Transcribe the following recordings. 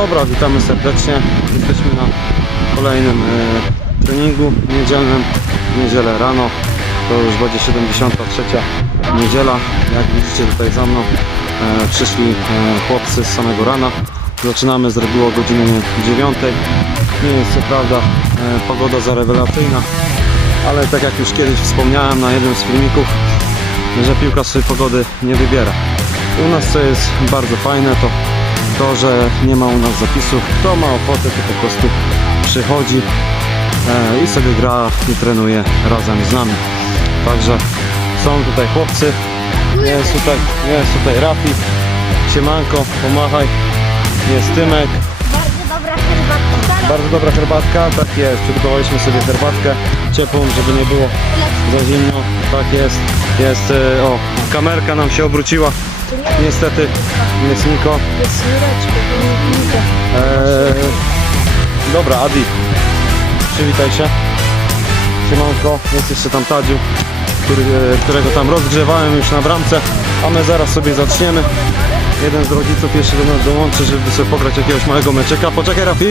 dobra, witamy serdecznie. Jesteśmy na kolejnym e, treningu niedzielnym. W niedzielę rano. To już będzie 73 niedziela. Jak widzicie tutaj za mną e, przyszli e, chłopcy z samego rana. Zaczynamy z reguły o godzinie 9. Nie jest co prawda e, pogoda zarewelacyjna, ale tak jak już kiedyś wspomniałem na jednym z filmików, że piłka swojej pogody nie wybiera. U nas co jest bardzo fajne to to, że nie ma u nas zapisów. Kto ma ochotę to po prostu przychodzi e, i sobie gra i trenuje razem z nami. Także są tutaj chłopcy, jest tutaj, jest tutaj Rafi, Siemanko, pomachaj, jest Tymek, Bardzo dobra herbatka. bardzo dobra herbatka, tak jest, przygotowaliśmy sobie herbatkę ciepłą, żeby nie było za zimno, tak jest, jest, e, o, kamerka nam się obróciła, niestety, jest Niko, to Eee, dobra, Adi, przywitaj się. Siemanko, jest jeszcze tam Tadziu, który, e, którego tam rozgrzewałem już na bramce, a my zaraz sobie zaczniemy. Jeden z rodziców jeszcze do nas dołączy, żeby sobie pograć jakiegoś małego meczeka. Poczekaj Rafi.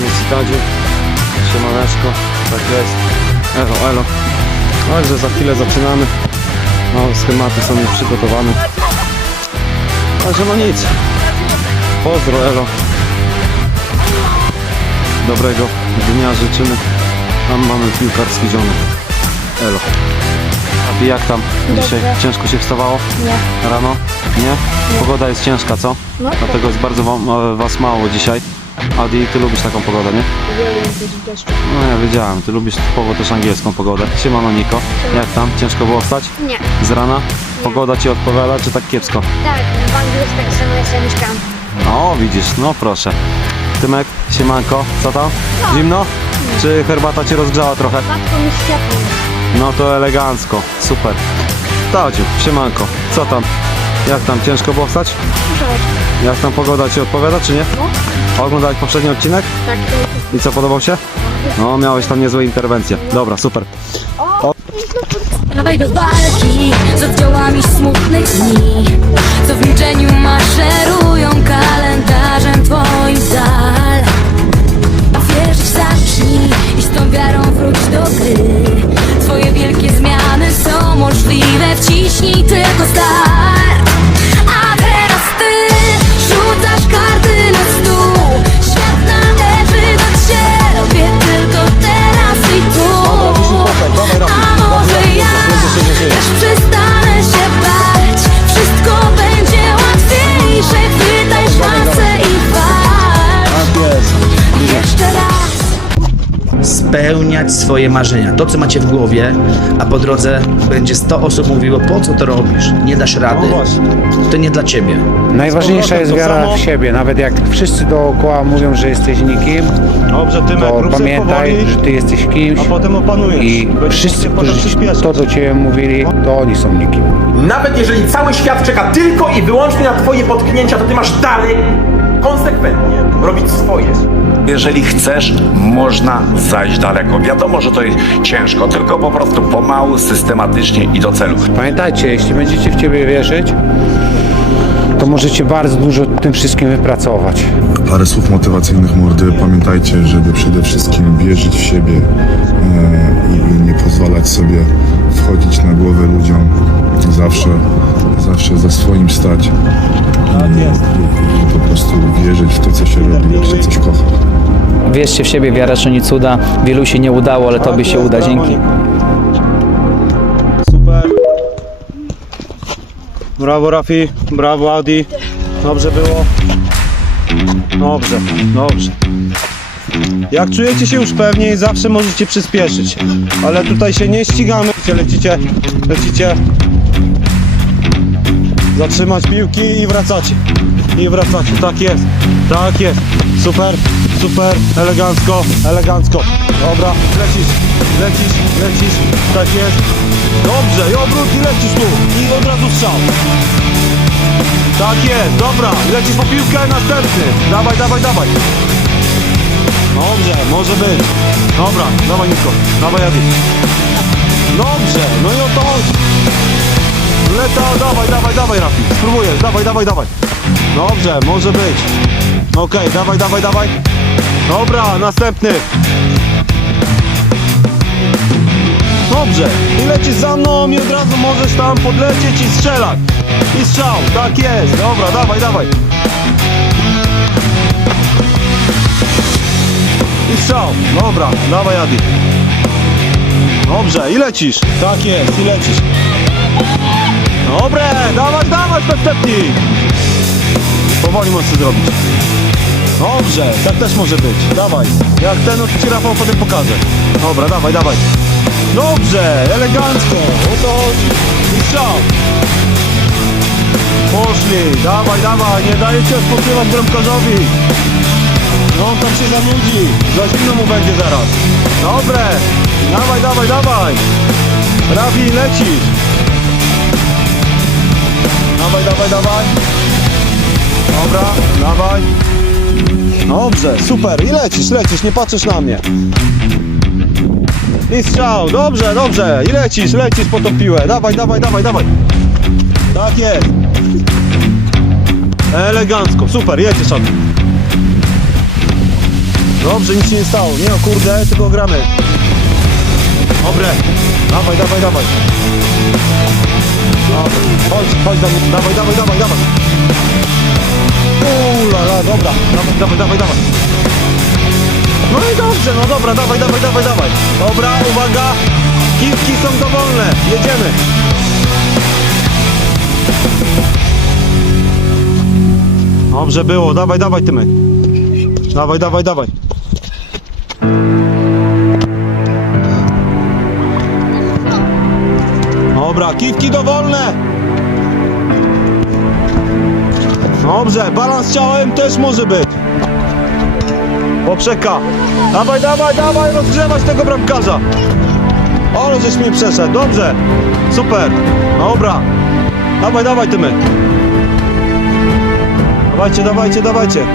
Jest i Tadziu. Siemaneczko, tak jest. Elo, elo. Także za chwilę zaczynamy. No, schematy są już przygotowane. Także no nic. Pozdro Elo. Dobrego dnia życzymy. Tam mamy piłkarski ziomek. Elo. A jak tam dzisiaj? Dobrze. Ciężko się wstawało Nie. rano? Nie? Pogoda jest ciężka, co? No, Dlatego jest bardzo wam, was mało dzisiaj. Adi, ty lubisz taką pogodę, nie? No ja wiedziałem, ty lubisz typowo też angielską pogodę. Siemano Niko, jak tam? Ciężko było wstać? Nie. Z rana? Pogoda ci odpowiada, czy tak kiepsko? Tak, w Anglii jest tak samo jak ja mieszkam. No, widzisz, no proszę. Tymek, siemanko, co tam? Zimno? Czy herbata cię rozgrzała trochę? Babką mi ciepło. No to elegancko, super. Tadziu, siemanko, co tam? Jak tam, ciężko było wstać? Tam pogoda ci odpowiada, czy nie? No. Oglądałeś poprzedni odcinek? Tak, I co, podobał się? No, miałeś tam niezłe interwencje. Dobra, super. Dawaj do walki z oddziałami smutnych dni Co w milczeniu maszerują kalendarzem twoim dal Wierzyć zacznij i z tą wiarą wróć do gry Twoje wielkie zmiany są możliwe Wciśnij tylko spełniać swoje marzenia, to co macie w głowie, a po drodze będzie 100 osób mówiło, po co to robisz, nie dasz rady, No to nie dla ciebie. Najważniejsza jest wiara samo. w siebie. Nawet jak wszyscy dookoła mówią, że jesteś nikim, Dobrze, Tymek, to rób sobie pamiętaj, powoli, że ty jesteś kimś a potem opanujesz. i Będziesz wszyscy, się potem którzy przyspieszać. to do ciebie mówili, to oni są nikim. Nawet jeżeli cały świat czeka tylko i wyłącznie na Twoje potknięcia, to Ty masz dalej konsekwentnie robić swoje. Jeżeli chcesz, można zajść daleko. Wiadomo, że to jest ciężko, tylko po prostu pomału, systematycznie i do celu. Pamiętajcie, jeśli będziecie w ciebie wierzyć, to możecie bardzo dużo tym wszystkim wypracować. Parę słów motywacyjnych mordy. Pamiętajcie, żeby przede wszystkim wierzyć w siebie e, i nie pozwalać sobie wchodzić na głowę ludziom. Zawsze, zawsze za swoim stać. Tak jest. Prostu wierzyć w to, co się robi, jak się coś kocha. Wierzcie w siebie, wiara czyni cuda. Wielu się nie udało, ale tobie się uda. Dzięki. Super. Brawo Rafi, brawo Adi. Dobrze było. Dobrze, dobrze. Jak czujecie się już pewniej, zawsze możecie przyspieszyć. Ale tutaj się nie ścigamy. Lecicie, lecicie. Zatrzymać piłki i wracacie. I wracacie, tak jest, tak jest. Super, super, elegancko, elegancko. Dobra, lecisz, lecisz, lecisz, tak jest. Dobrze, i obrót i lecisz tu. I od razu strzał. Tak jest, dobra, lecisz po piłkę, następny. Dawaj, dawaj, dawaj. Dobrze, może być. Dobra, dawaj Niko, dawaj Adi. Dobrze, no i o to chodzi. Leta, dawaj, dawaj, dawaj Rafi. Spróbuję, dawaj, dawaj, dawaj. Dobrze, może być. Okej, dawaj, dawaj, dawaj. Dobra, następny. Dobrze, i lecisz za mną i od razu możesz tam podlecieć i strzelać. I strzał, tak jest. Dobra, dawaj, dawaj. I strzał, dobra, dawaj Adi. Dobrze, i lecisz. Tak jest, i lecisz. Dobre, dawaj, dawaj, następny. Powoli to zrobić. Dobrze, tak też może być. Dawaj. Jak ten od ci Rafał potem pokaże. Dobra, dawaj, dawaj. Dobrze, elegancko. O to chodzi. Poszli, dawaj, dawaj, nie daje się odpoczywać bramkarzowi. No on tam się zanudzi. Za zimno mu będzie zaraz. Dobre. Dawaj, dawaj, dawaj. Rafi, lecisz. Dawaj, dawaj, dawaj. Dobra, dawaj. Dobrze, super. I lecisz, lecisz, nie patrzysz na mnie. I strzał, dobrze, dobrze. I lecisz, lecisz po tą piłę. Dawaj, dawaj, dawaj, dawaj. Tak jest. Elegancko, super, jedziesz od. Dobrze, nic się nie stało. Nie o kurde, tylko gramy. Dobre. Dawaj, dawaj, dawaj. Dobra. Chodź, chodź, dawaj, dawaj, dawaj, dawaj. Uuu, dobra. Dawaj, dawaj, dawaj, dawaj. No i dobrze, no dobra, dawaj, dawaj, dawaj, dawaj. Dobra, uwaga. Kiwki są dowolne. Jedziemy. Dobrze było, dawaj, dawaj, Tymek. Dawaj, dawaj, dawaj. Dobra, kiwki dowolne. Dobrze, balans ciałem też może być. Poprzeka. Dawaj, dawaj, dawaj, rozgrzewać tego bramkarza. O, żeś mnie przeszedł. Dobrze. Super. Dobra. Dawaj, dawaj, Tymek. Dawajcie, dawajcie, dawajcie.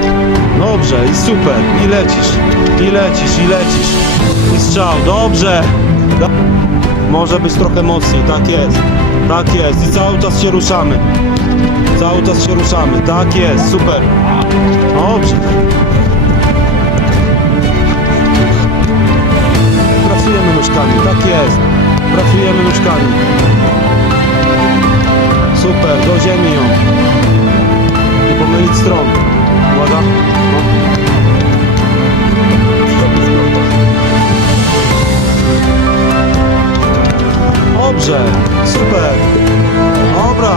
Dobrze i super. I lecisz. I lecisz, i lecisz. I strzał. Dobrze. Da- Może być trochę mocniej. Tak jest. Tak jest. I cały czas się ruszamy. Cały czas się ruszamy. Tak jest. Super. Dobrze. Pracujemy nóżkami. Tak jest. Pracujemy nóżkami. Super. Do ziemi ją. Nie pomylić stron. Uwaga. No. Dobrze, super. Dobra,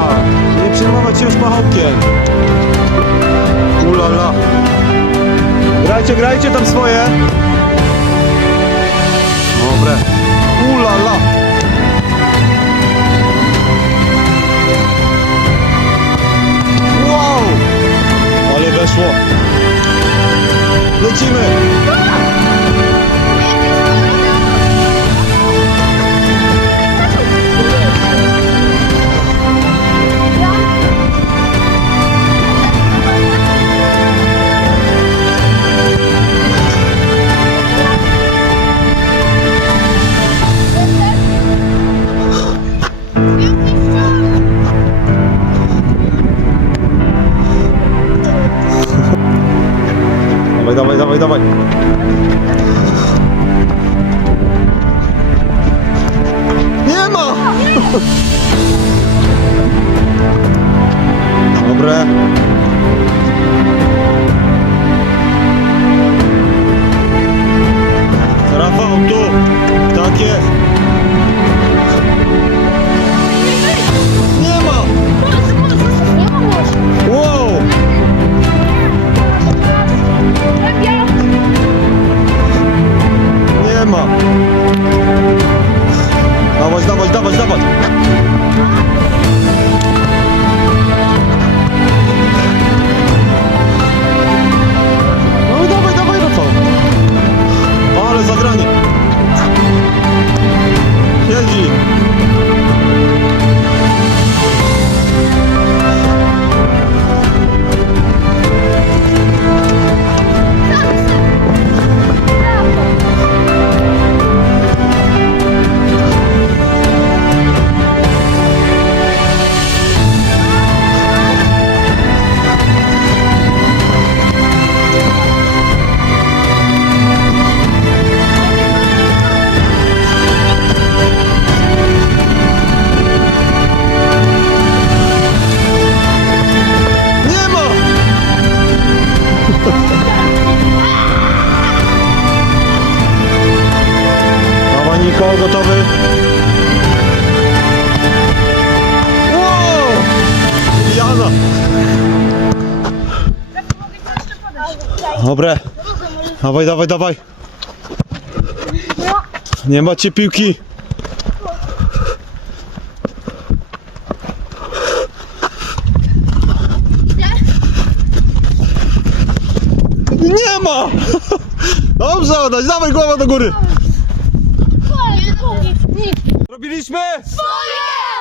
Grajcie tam swoje. Dobre. Dawaj, dawaj, dawaj. Nie macie piłki. Nie ma! Dobrze, oddać, dawaj głowę do góry. Robiliśmy? Swoje!